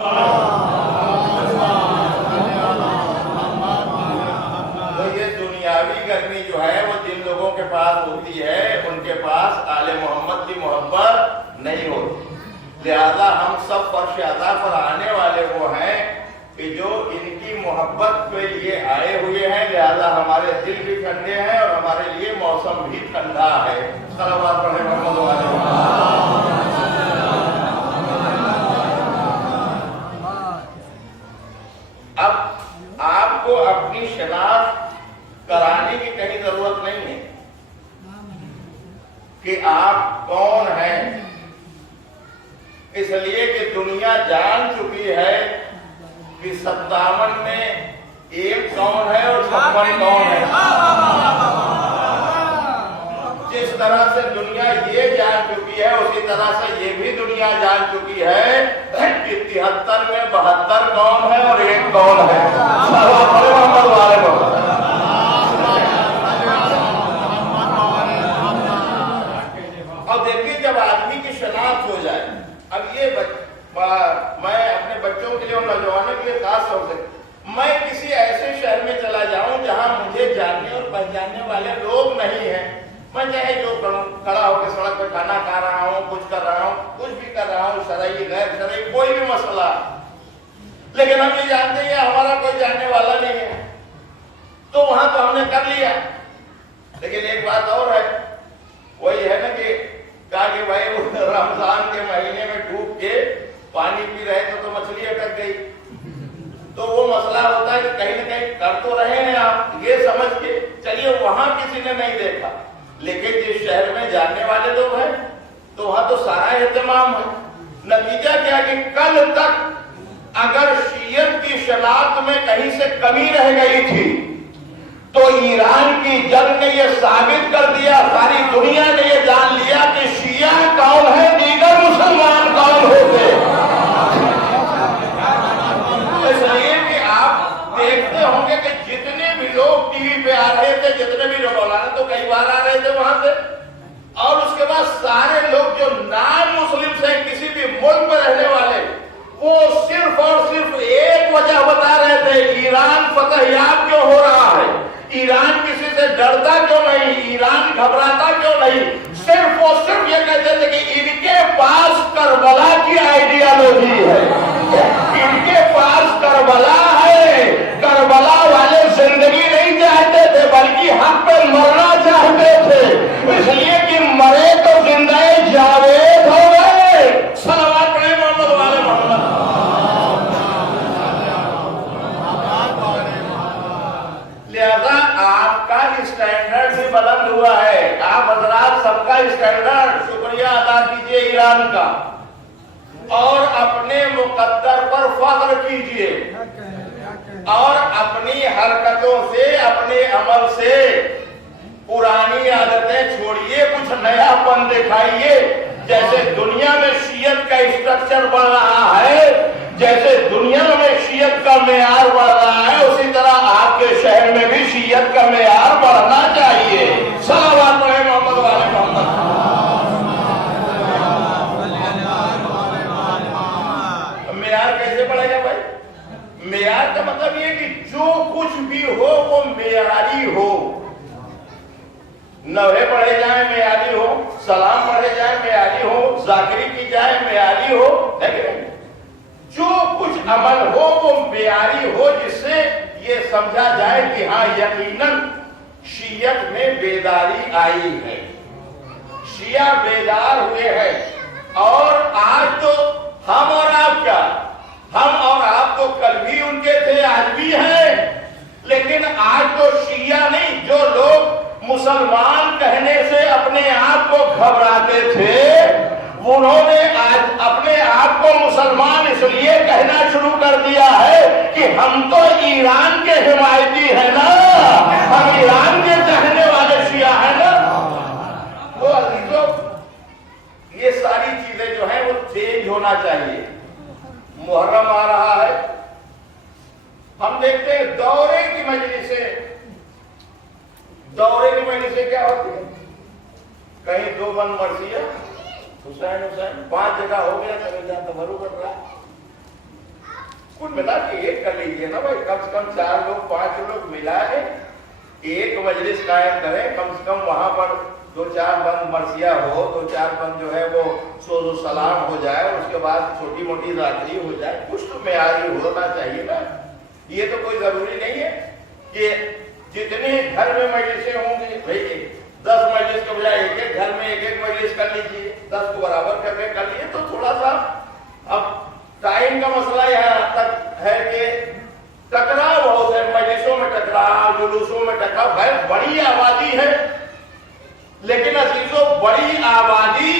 تو یہ دنیاوی گرمی جو ہے وہ جن لوگوں کے پاس ہوتی ہے ان کے پاس آل محمد کی محبت نہیں ہوتی. لہذا ہم سب فرش عطا پر آنے والے وہ ہیں کہ جو ان کی محبت کے لیے آئے ہوئے ہیں. لہذا ہمارے دل بھی ٹھنڈے ہیں اور ہمارے لیے موسم بھی ٹھنڈا ہے. صلوات پڑھیں محمد والے محمد. اب آپ کو اپنی شناخت کرانے کی کہیں ضرورت نہیں ہے کہ آپ کون ہیں، اس لیے کہ دنیا جان چکی ہے کہ 57 میں ایک کون ہے اور 56 کون ہے. جس طرح سے دنیا یہ جان چکی ہے اسی طرح سے یہ بھی دنیا جان چکی ہے کہ 73 میں 72 کون ہے اور ایک کون ہے. اور دیکھیے جب آدمی کی شناخت ہو جائے، اب یہ میں اپنے بچوں کے لیے اور نوجوانوں کے لیے خاص طور سے میں کسی ایسے شہر میں چلا جاؤں جہاں مجھے جاننے اور پہچاننے والے لوگ نہیں ہیں، میں چاہے جو کروں، کھڑا ہو کے سڑک پہ کھانا کھا رہا ہوں، کچھ کر رہا ہوں، کچھ بھی کر رہا ہوں، شرعی غیر شرعی کوئی بھی مسئلہ، لیکن ہم یہ جانتے ہیں ہمارا کوئی جاننے والا نہیں ہے، تو وہاں تو ہم نے کر لیا. لیکن ایک بات اور ہے، وہی ہے نا کہ کہا کہ بھائی رمضان کے مہینے میں ڈوب کے پانی پی رہے تھے تو مچھلی اٹک گئی، تو وہ مسئلہ ہوتا ہے کہ کہیں نہ کہیں کر تو رہے ہیں آپ یہ سمجھ کے چلیے وہاں کسی نے نہیں دیکھا، لیکن جس شہر میں جاننے والے لوگ ہیں تو وہاں تو سارا اہتمام ہے. نتیجہ کیا کہ کل تک اگر شیعت کی شناخت میں کہیں سے کمی رہ گئی تھی تو ایران کی جنگ نے یہ ثابت کر دیا، ساری دنیا نے یہ جان لیا کہ شیعہ کون ہے، دیگر مسلمان کون ہوتے. اس لیے کہ آپ دیکھتے ہوں گے کہ جتنے بھی لوگ ٹی وی پہ آ رہے تھے، جتنے بھی لوگ، مولانا تو کئی بار آ رہے تھے وہاں سے، اور اس کے بعد سارے لوگ جو نان مسلم سے کسی بھی ملک میں رہنے والے، وہ صرف اور صرف ایک وجہ بتا رہے تھے، ایران فتح یاب کیوں ہو رہا ہے، ایران کسی سے ڈرتا کیوں نہیں، ایران گھبراتا کیوں نہیں. صرف اور صرف یہ کہتے تھے کہ ان کے پاس کربلا کی آئیڈیالوجی ہے، ان کے پاس کربلا ہے. کربلا والے زندگی نہیں چاہتے تھے بلکہ حق پہ مرنا چاہتے تھے، اس لیے کہ مرے تو زندہ جاوید ہو گئے. صلوات پڑھیں محمد والے محمد. لہذا آپ کا اسٹینڈرڈ بھی بلند ہوا ہے. آپ حضرات سب کا اسٹینڈرڈ شکریہ ادا کیجئے ایران کا، اور اپنے مقدر پر فخر کیجئے، اور اپنی حرکتوں سے، اپنے عمل سے پرانی عادتیں چھوڑیے، کچھ نیا پن دکھائیے. جیسے دنیا میں شیعت کا اسٹرکچر بڑھ رہا ہے، جیسے دنیا میں شیعت کا معیار بڑھ رہا ہے، اسی طرح آپ کے شہر میں بھی شیعت کا معیار بڑھنا چاہیے. صلوات پڑھیں محمد والے محمد. معیار کیسے بڑھے گا بھائی؟ معیار کا مطلب یہ کہ جو کچھ بھی ہو وہ معیاری ہو. نوحے پڑھے جائیں معیاری ہو، سلام پڑھے جائیں معیاری ہو، ذاکری کی جائے معیاری ہو. لیکن جو کچھ عمل ہو وہ معیاری ہو، جس سے یہ سمجھا جائے کہ ہاں یقیناً شیعت میں بیداری آئی ہے، شیعہ بیدار ہوئے ہیں. اور آج تو ہم اور آپ کیا، ہم اور آپ تو کل بھی ان کے تھے، آج بھی ہیں، لیکن آج تو شیعہ نہیں، جو لوگ مسلمان کہنے سے اپنے آپ کو گھبراتے تھے انہوں نے آج اپنے آپ کو مسلمان اس لیے کہنا شروع کر دیا ہے کہ ہم تو ایران کے حمایتی ہیں نا، ہم ایران کے چاہنے والے شیعہ ہیں نا. تو عزیزوں یہ ساری چیزیں جو ہیں وہ چینج ہونا چاہیے. محرم آ رہا ہے، ہم دیکھتے ہیں دورے کی مجلسیں کیا ہوتی ہے، کہیں دو بند مرثیہ حسین 5 جگہ ہو گیا، کہیں جہاں تبرک کر رہا ہے. कुल मिला के एक कर लीजिए ना भाई, कम से कम 4 लोग 5 लोग मिला है एक मजलिस कायम करें, कम से कम वहां पर 2-4 बंद मरसिया हो, 2-4 बंद जो है वो सोज़ो सलाम हो जाए, उसके बाद छोटी मोटी रात्रि हो जाए, कुछ तो मेयारी होना चाहिए ना। ये तो कोई जरूरी नहीं है कि जितने घर में मजलिसें होंगी भाई 10 मजलिस के बजाय एक घर में एक मजलिस कर लीजिए, 10 को बराबर करके कर लिए तो थोड़ा सा। अब टाइम का मसला यहाँ तक है कि टकराव बहुत है, मजलिसों में टकराव, जुलूसों में टकराव है। बड़ी आबादी है, लेकिन अजीजों बड़ी आबादी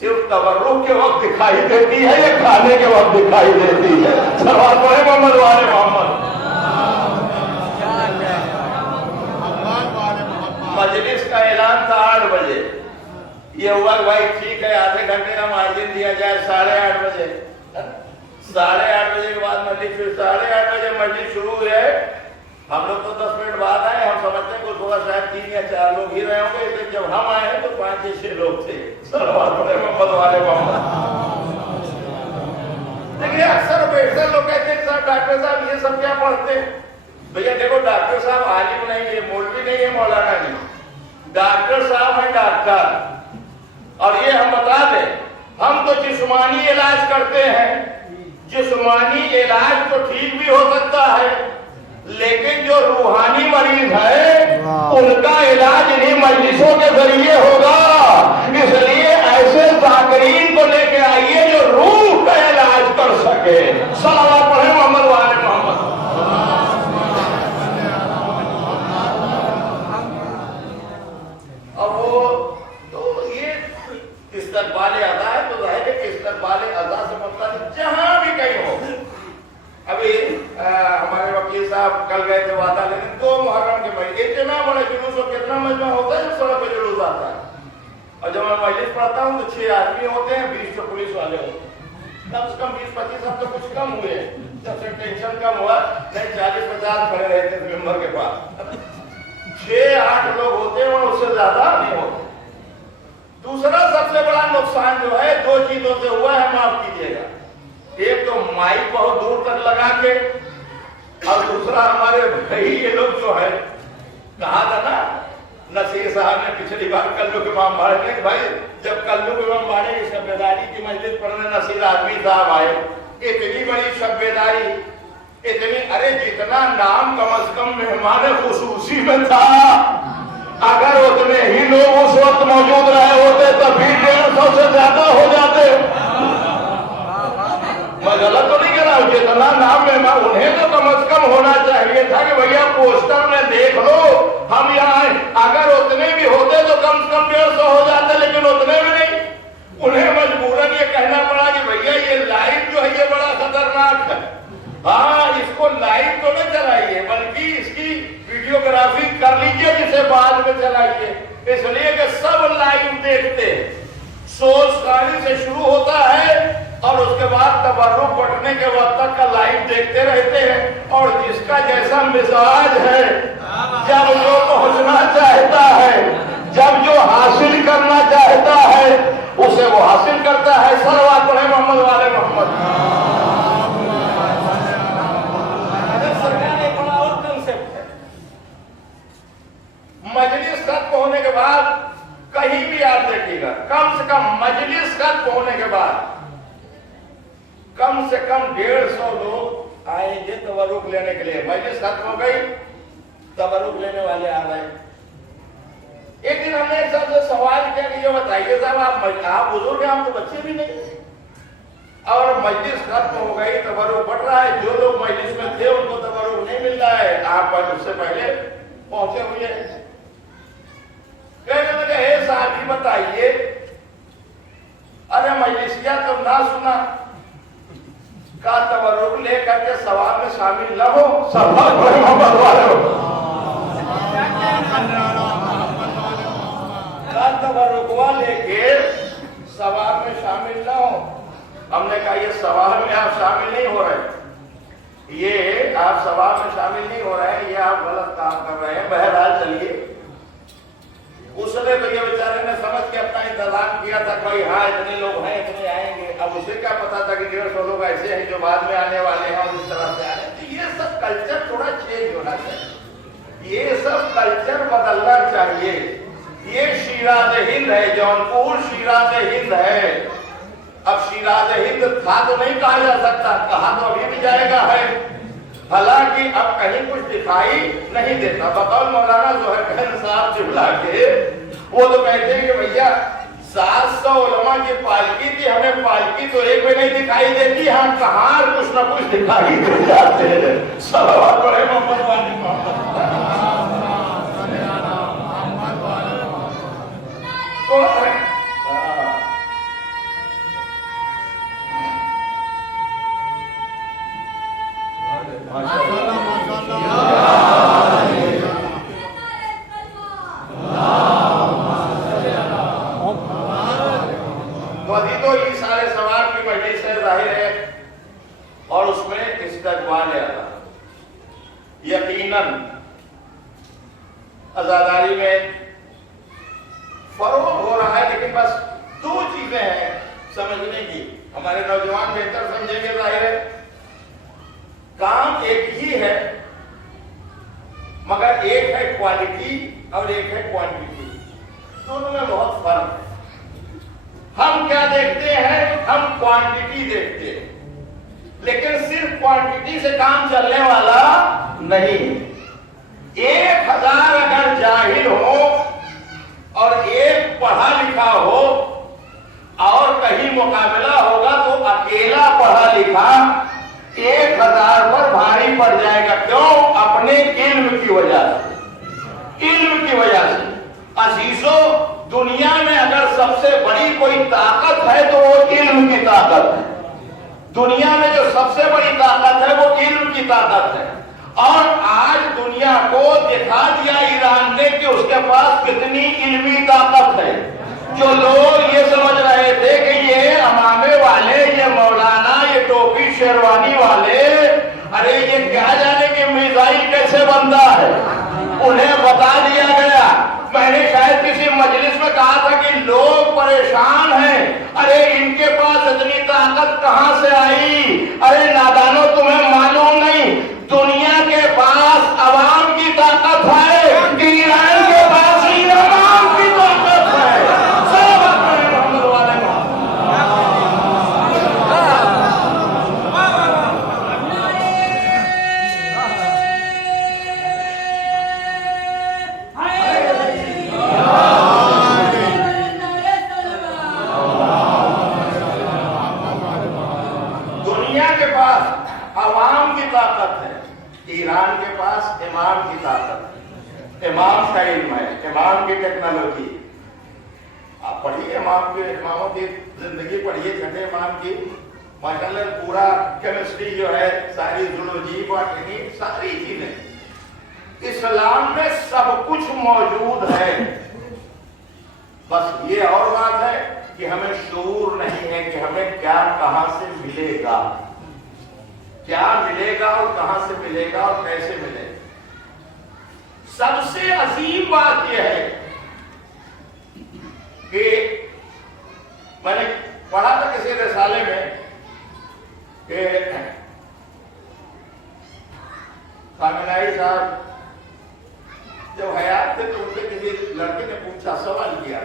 सिर्फ तबर्रुक के वक्त दिखाई देती है या खाने के वक्त दिखाई देती है? सवाल पड़े मोहम्मद वाले मोहम्मद। मजलिस का ऐलान था 8 बजे, ये हुआ भाई ठीक है आधे घंटे का मार्जिन दिया जाए 8:30 बजे। 8:30 बजे के बाद मजलिस, फिर 8:30 बजे मजलिस शुरू है। हम लोग तो 10 मिनट बाद आए, हम समझते हैं थोड़ा शायद 3 या 4 लोग ही रहे होंगे, इसलिए जब हम आए हैं तो 5 या 6 लोग थे। मोहम्मद वाले मोहम्मद। देखिए अक्सर बैठते लोग कहते हैं साहब डॉक्टर साहब ये सब क्या पढ़ते हैं? भैया देखो डॉक्टर साहब आलिम नहीं है, मौलवी नहीं है, मौलाना नहीं, डॉक्टर साहब है डॉक्टर। और ये हम बता दें, हम तो जिस्मानी इलाज करते हैं, जिस्मानी इलाज तो ठीक भी हो सकता है, लेकिन जो रूहानी मरीज है उनका इलाज इन्हीं मजलिसों के जरिए होगा। इसलिए ऐसे जाकिरीन को लेके आइए जो रूह का इलाज कर सके। सलावत पढ़े मोहम्मद वाले मोहम्मद। अब वो तो ये इस्तकबाल अदा है, तो जाहिर है कि इस्तकबाल अदा से मतलब जहां भी कहीं हो। अभी हमारे वकील साहब कल गए थे वादा, लेकिन 2 मुहर्रम के महीने इतना बड़ा जुलूस और कितना मजमा होता है जब सड़क पे जुलूस आता है। और जब मैं मजलिस पढ़ता हूँ तो 6 आदमी होते हैं, 20 तो पुलिस वाले होते हैं। कम से कम 20-25 अब तो कुछ कम हुए, जब से टेंशन कम हुआ, नहीं 40-50 खड़े रहते थे मेंबर के पास। 6-8 लोग होते हैं और उससे ज्यादा नहीं होते। दूसरा सबसे बड़ा नुकसान जो है 2 चीजों से हुआ है, माफ कीजिएगा। एक तो माइक बहुत दूर तक लगा के, और दूसरा हमारे भाई ये लोग जो है, कहा था ना नसीर साहब ने पिछली बार कल्लू के इमाम बाड़े, भाई जब कल्लू के इमाम बाड़े की शब्बेदारी की मजलिस पढ़ने नसीर आदमी साहब आए, इतनी बड़ी शब्बेदारी, इतनी, अरे जितना नाम कम से कम मेहमान खुसूसी में था, अगर उतने ही लोग उस वक्त मौजूद रहे होते तब भी 150 से ज्यादा हो जाते। मैं गलत तो नहीं कह रहा हूं, जितना नाम मेहमान उन्हें तो कम से कम होना चाहिए था कि भैया पोस्टर में देख लो हम यहाँ। अगर उतने भी होते तो कम से कम 150 हो जाते, लेकिन उतने भी नहीं। उन्हें मजबूरन ये कहना पड़ा कि भैया ये लाइव जो है ये बड़ा खतरनाक है, हाँ इसको लाइव तो न चलाइए, बल्कि इसकी वीडियोग्राफी कर लीजिए जिसे बाद में चलाइए। इसलिए कि सब लाइव देखते हैं, सोच खाली से शुरू होता है और उसके बाद तबर्रुक बटने के वक्त तक का लाइव देखते रहते हैं। और जिसका जैसा मिजाज है, जब जो पहुंचना चाहता है, जब जो हासिल करना चाहता है, उसे वो हासिल करता है। सलवात पढ़े मोहम्मद वाले मोहम्मद। सरकार एक बड़ा और कंसेप्ट है, मजलिस खत्म होने के बाद कहीं भी आप देखिएगा, कम से कम मजलिस खत्म होने के बाद कम से कम 150 लोग आएंगे तबरुक लेने के लिए। मजलिस खत्म हो गई, तबरुक लेने वाले आ रहे। एक दिन हमने एक साहब से सवाल किया कि ये बताइए साहब आप बुजुर्ग हैं, आप तो बच्चे भी नहीं, और मजलिस खत्म हो गई, तबरुक बढ़ रहा है, जो लोग मजलिस में थे उनको तबरुक नहीं मिल रहा है, आप उससे पहले पहुंचे हुए हैं। कहने लगे हे साहब ही बताइए, अरे मजलिसिया तो ना सुना का तबरुक ले करके सवाल में शामिल न हो। सवाल तबरुकवा लेके सवाल में शामिल न हो। हमने कहा ये सवाल में आप शामिल नहीं हो रहे, ये आप सवाल में शामिल नहीं हो रहे हैं, ये आप गलत काम कर रहे हैं। बहरहाल चलिए, उसने तो ये बेचारे ने समझ के अपना इंतजाम किया था कि भाई हाँ इतने लोग हैं, इतने आएंगे। अब उसे क्या पता था कि 150 लोग ऐसे हैं जो बाद में आने वाले हैं और इस तरह से आ रहे हैं। तो ये सब कल्चर थोड़ा चेंज होना चाहिए, ये सब कल्चर बदलना चाहिए। ये शिराज हिंद है, जौनपुर शिराज हिंद है। अब शिराज हिंद था तो नहीं कहा जा सकता, कहा तो अभी भी जाएगा है, हालांकि अब कहीं कुछ दिखाई नहीं देता। बकौल मौलाना ज़ोहर साहब चिल्ला के वो तो कहते हैं कि भैया 700 उलमा की पालकी थी, हमें पालकी तो एक भी नहीं दिखाई देती, हम कहाँ कुछ न कुछ दिखाई दे जाते हैं। सलावत पढ़े मोहम्मद वाली और उसमें इस्तकबाल आता। यकीनन आजादारी में फरोग हो रहा है, लेकिन बस दो चीजें हैं समझने की, हमारे नौजवान बेहतर समझेंगे। जाहिर है काम एक ही है, मगर एक है क्वालिटी और एक है क्वांटिटी, दोनों में बहुत फर्क है। हम क्या देखते हैं, हम क्वांटिटी देखते हैं, लेकिन सिर्फ क्वांटिटी से काम चलने वाला नहीं। 1000 अगर जाहिल हो और एक पढ़ा लिखा हो और कहीं मुकाबला होगा तो अकेला पढ़ा लिखा 1000 पर भारी पड़ जाएगा। क्यों? अपने इल्म की वजह से, इल्म की वजह से। अजीजों, दुनिया में अगर सबसे बड़ी कोई ताकत है तो वो इल्म की ताकत है। दुनिया में जो सबसे बड़ी ताकत है वो इल्म की ताकत है। और आज दुनिया को दिखा दिया ईरान ने कि उसके पास कितनी इल्मी ताकत है। जो लोग ये समझ रहे थे कि ये अमामे वाले, ये मौलाना, ये टोपी शेरवानी वाले, अरे ये क्या जाने कि मिसाइल कैसे बनता है, उन्हें बता दिया गया। मैंने शायद किसी मजलिस में कहा था कि लोग परेशान हैं, अरे इनके पास इतनी ताकत कहां से आई। अरे नादानो, तुम्हें मालूम नहीं, दुनिया के पास अवाम की ताकत है कि ईरान के पास ही अवाम की ताकत है। सब अपने मोहम्मद वाले ईरान के पास इमाम की ताकत है, इमाम का इल्म है, इमाम की टेक्नोलॉजी। आप पढ़िए इमामों की जिंदगी पढ़िए, छठे इमाम की, माशाल्लाह पूरा केमिस्ट्री जो है, सारी जूलॉजी, बॉटनी, सारी चीजें इस्लाम में सब कुछ मौजूद है। बस ये और बात है कि हमें शऊर नहीं है कि हमें क्या कहां से मिलेगा, क्या मिलेगा और कहां से मिलेगा और कैसे मिलेगा। सबसे अजीब बात यह है कि मैंने पढ़ा था किसी रिसाले में कि खामेनेई साहब जब हयात थे तो उनसे किसी लड़के ने पूछा, सवाल किया,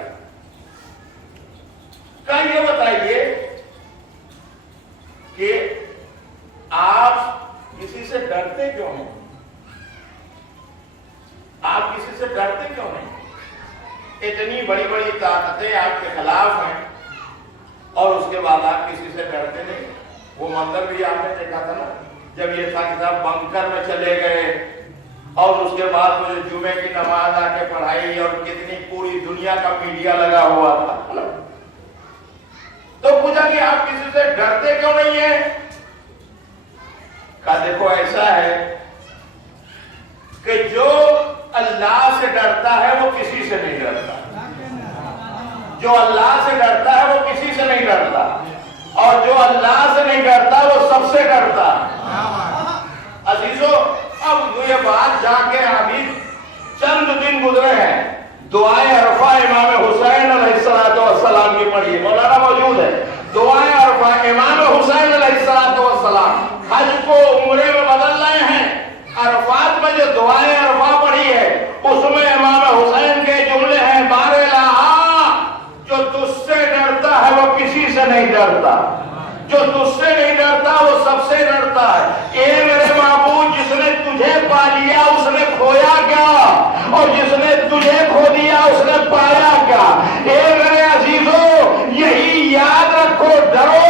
क्या ये बताइए कि आप किसी से डरते क्यों नहीं, आप किसी से डरते क्यों नहीं? इतनी बड़ी बड़ी ताकतें आपके खिलाफ हैं और उसके बाद आप किसी से डरते नहीं। वो मंजर भी आपने देखा था ना, जब ये था कि साहब बंकर में चले गए और उसके बाद मुझे जुमे की नमाज आके पढ़ाई और कितनी पूरी दुनिया का मीडिया लगा हुआ था। तो पूछा कि आप किसी से डरते क्यों नहीं है? कहा देखो ऐसा है कि जो अल्लाह से डरता है वो किसी से नहीं डरता, जो अल्लाह से डरता है वो किसी से नहीं डरता, और जो अल्लाह से नहीं डरता वो सबसे डरता। अजीजों, अब ये बात जाके अभी चंद दिन गुजरे हैं, दुआए अरफा امام حسین علیہ السلام کی پڑھیے، مولانا موجود ہے، دعائیں عرفہ امام حسین علیہ السلام حج کو عمرے میں بدل رہے ہیں، عرفات میں جو دعائیں عرفہ پڑھی ہے اس میں امام حسین کے جملے ہیں، بار الہا جو تجھ سے ڈرتا ہے وہ کسی سے نہیں ڈرتا، جو تجھ سے نہیں ڈرتا وہ سب سے ڈرتا ہے۔ اے میرے معبود، جس نے تجھے پا لیا اس نے کھویا کیا، اور جس نے تجھے کھو دیا اس نے پایا کیا؟ اے میرے عزیزو، یہی یاد رکھو، ڈرو